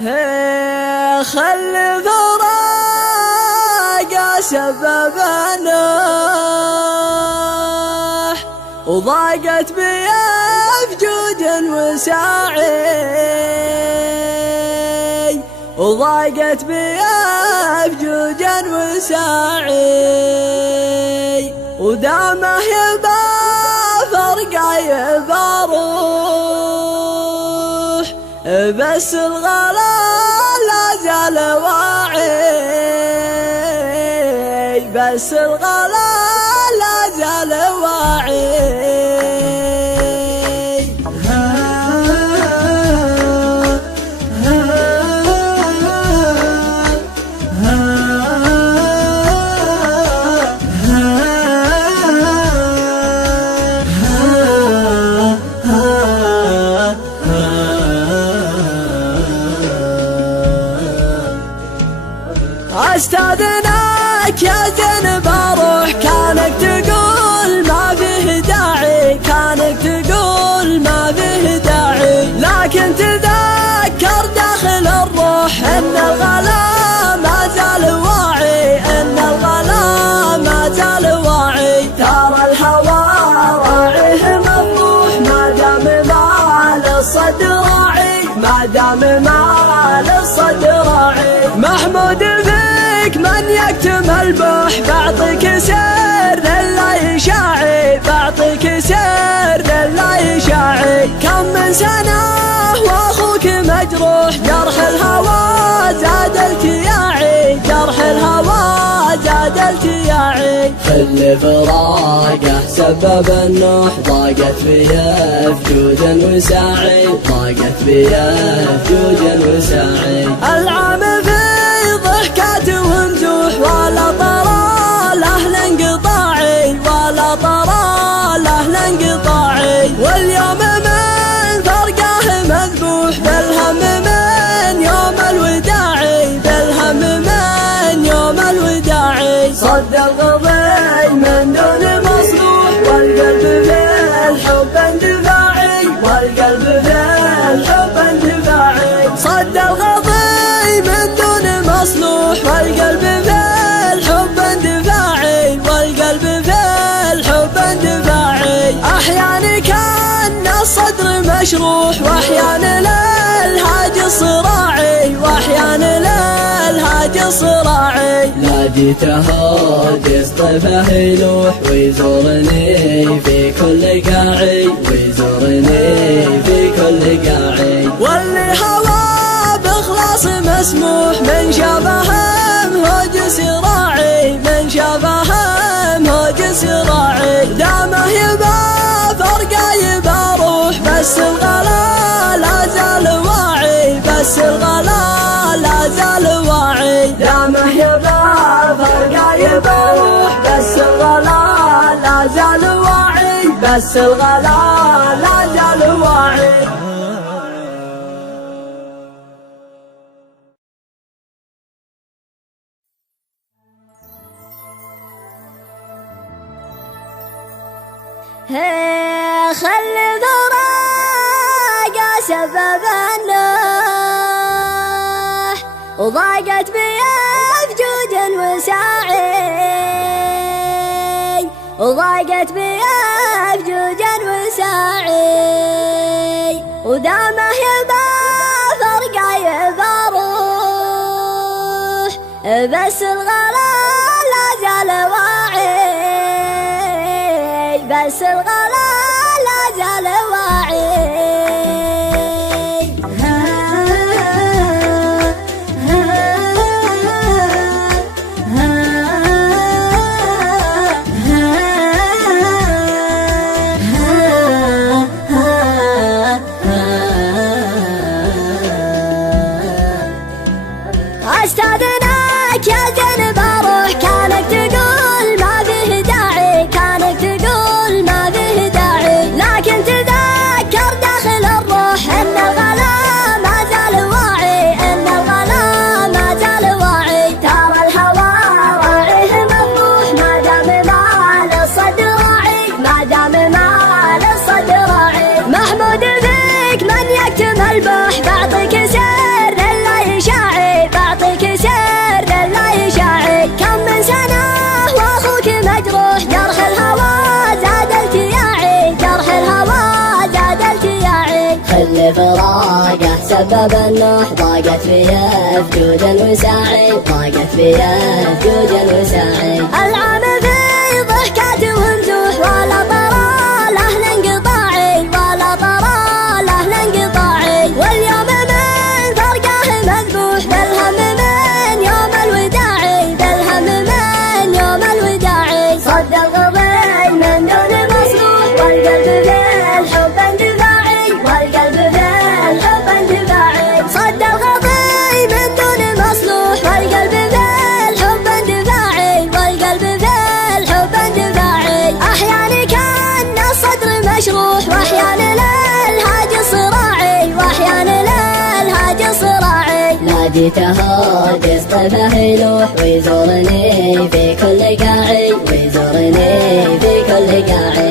خلي فراق سبب النوح وضاقت بي أفجوج وساعي وضاقت بي أفجوج وساعي ودامه يبا فرقا يبا روح بس الغلا لا زال واعي بس الغلا لا زال واعي استاذنك يا زينب اروح كانك تقول ما فيه داعي كانك تقول ما فيه داعي لكن تذكر داخل الروح ان الغلا ما زال واعي ان الغلا ما زال واعي ترى الهوى راعيه مفروح ما دام مال الصدر راعي ما دام مال الصدر راعي محمود من يكتم البوح بعطيك سر لا يشاعي بعطيك سر لا يشاعي كم من سنة واخوك مجروح جرح الهوى زاد التياعي جرح الهوى زاد التياعي خلي فراقه سبب النوح ضاقت بيه فجوج وساعي ضاقت بيه فجوج وساعي العام ضحكات ومزوح ولا طرى له انقطاعي ولا طرى له انقطاعي واليوم من فرقه مذبوح بالهم من يوم الوداعي بالهم من يوم الوداعي صد الغضي من دون مصلوح والقلب في الحب اندفاعي والقلب في الحب اندفاعي صد الغضي من دون مصلوح والقلب في الحب اندفاعي والقلب في الحب اندفاعي احيانا كان الصدر مشروح واحيانا للهاج صراعي واحيانا للهاج صراعي ناديته يصطفه يلوح ويزورني في كل قاعي ويزورني في كل قاعي واللي هوى بخلاص مسموح من شافهم هوج سراعي من شافهم هوج سراعي دامه يبا فرقا يبا روح بس الغلا لا زال واعي بس الغلا لا زال واعي دامه يبا فرقا يبا روح بس الغلا لا زال واعي بس الغلا لا زال واعي خلي فراق سبب النوح وضاقت بي أفجوج وساعي وضاقت بي أفجوج وساعي ودامه يبا فرقا يبا روح بس الغلا لا زال واعي بس الغلا لا زال واعي استاذنك يا زينب اروح كانك تقول ما فيه داعي كانك تقول ما فيه داعي لكن تذكر سبب النوح ضاقت فيه جودا وساعي ضاقت فيه جودا وساعي العام في ضحكات وهمزوح ولا طرى له انقطاعي ولا طرى له انقطاعي واليوم من فرقه مذبوح بالهم من يوم الوداعي بالهم من يوم الوداعي صد الغضي من دون مصلوح والقلب في الحب اندفاعي والقلب في الحب اندفاعي صد الغضي من دون مصلوح والقلب في الحب اندفاعي والقلب في الحب اندفاعي احيانا كان الصدر مشروح واحيانا للهاج صراعي واحيانا للهاج صراعي ناديته قصطبه يلوح ويزورني في كل قاعي ويزورني في كل قاعي